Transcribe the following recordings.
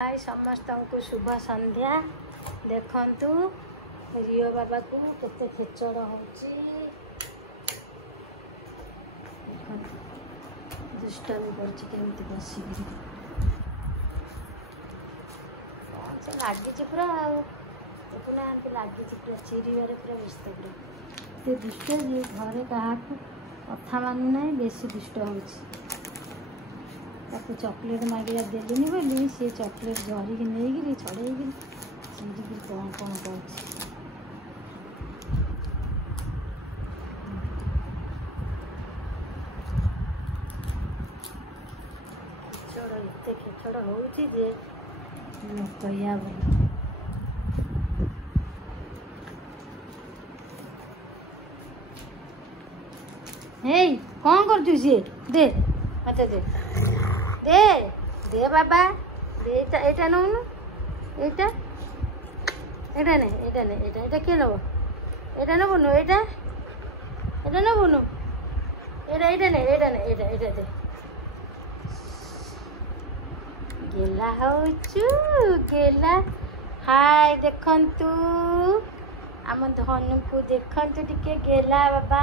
हाय समस्त को शुभ संध्या। देखंतु रियो बाबा को केते खेचड़ होची, दुष्टामी करछि केमति बसी लगी पूरा देखुना लगी पूरा चिड़ियारे पूरा व्यस्त पूरा ते दुष्ट जे घरे क्या कथा मानु ना बेसी दुष्ट होची। ताको चॉकलेट मागिया देलिनी बोली सी चॉकलेट झरिकी नहीं छड़ेगी चिड़िकी कौन कौन कर खेचड़ एत खेचड़ होची जे कहिया बोली। हे कौन कर दे मत दे दे दे बाबा दे एटा नौनु एटा एटा नहीं एटा किए नब एटा नबुनु एटा नबुनु एटा दे गेला होचु गेला। हाय देखंतु आम धनु को देखंतु टिके गेला बाबा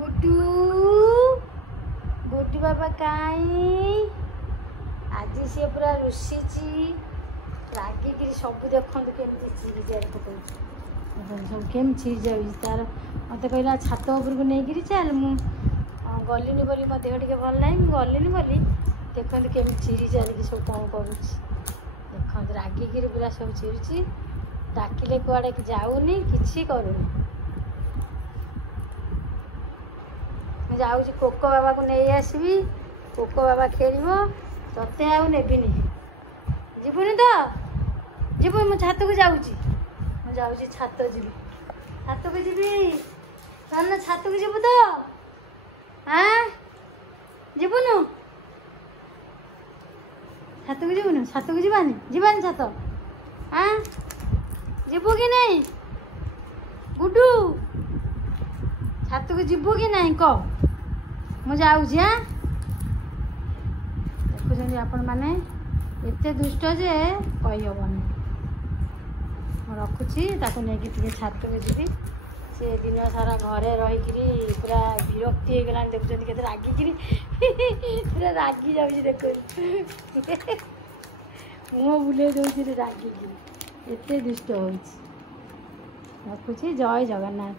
गुड्डू गुड्डू बाबा कहीं आज सी पूरा रुषिची रागिकी सब देखते केमती चिरी जाए सब केम चिरी जाऊँ तार मत कहला छात उपरक नहीं चल मु गलिनी बोली मो देह टे भल ना गलिनी बोली देखते केमी चिरी चारिकी सब कौन कर रागिकी पूरा सब चिरुची डाकिले कुआड़े जाऊनी किसी करूनी जाऊँ कोको बाबा को नहीं आसबि कोको बाबा खेल ते आउ नेबिनी जीवनी तो जीवन मु छात को जाऊँगी छात को जीवी सामने छात को जीवु तो हाँ जीवनु छात को जीवनु छात को जीवानी छात हाँ जीवु कि नहीं गुड्डू छात को जीवु कि नहीं कह मु जाऊँगी। हाँ देखुं आपण मैंने एत दुष्ट जे कही हेनी रखुची नहीं छात को जी सी दिन सारा घरे रही पूरा विरक्ति हो गला देखुं के रागिकी पूरा रागी जाऊँगी देख मुँह बुले दौर रागिकी एत दुष्ट हो रखुची। जय जगन्नाथ।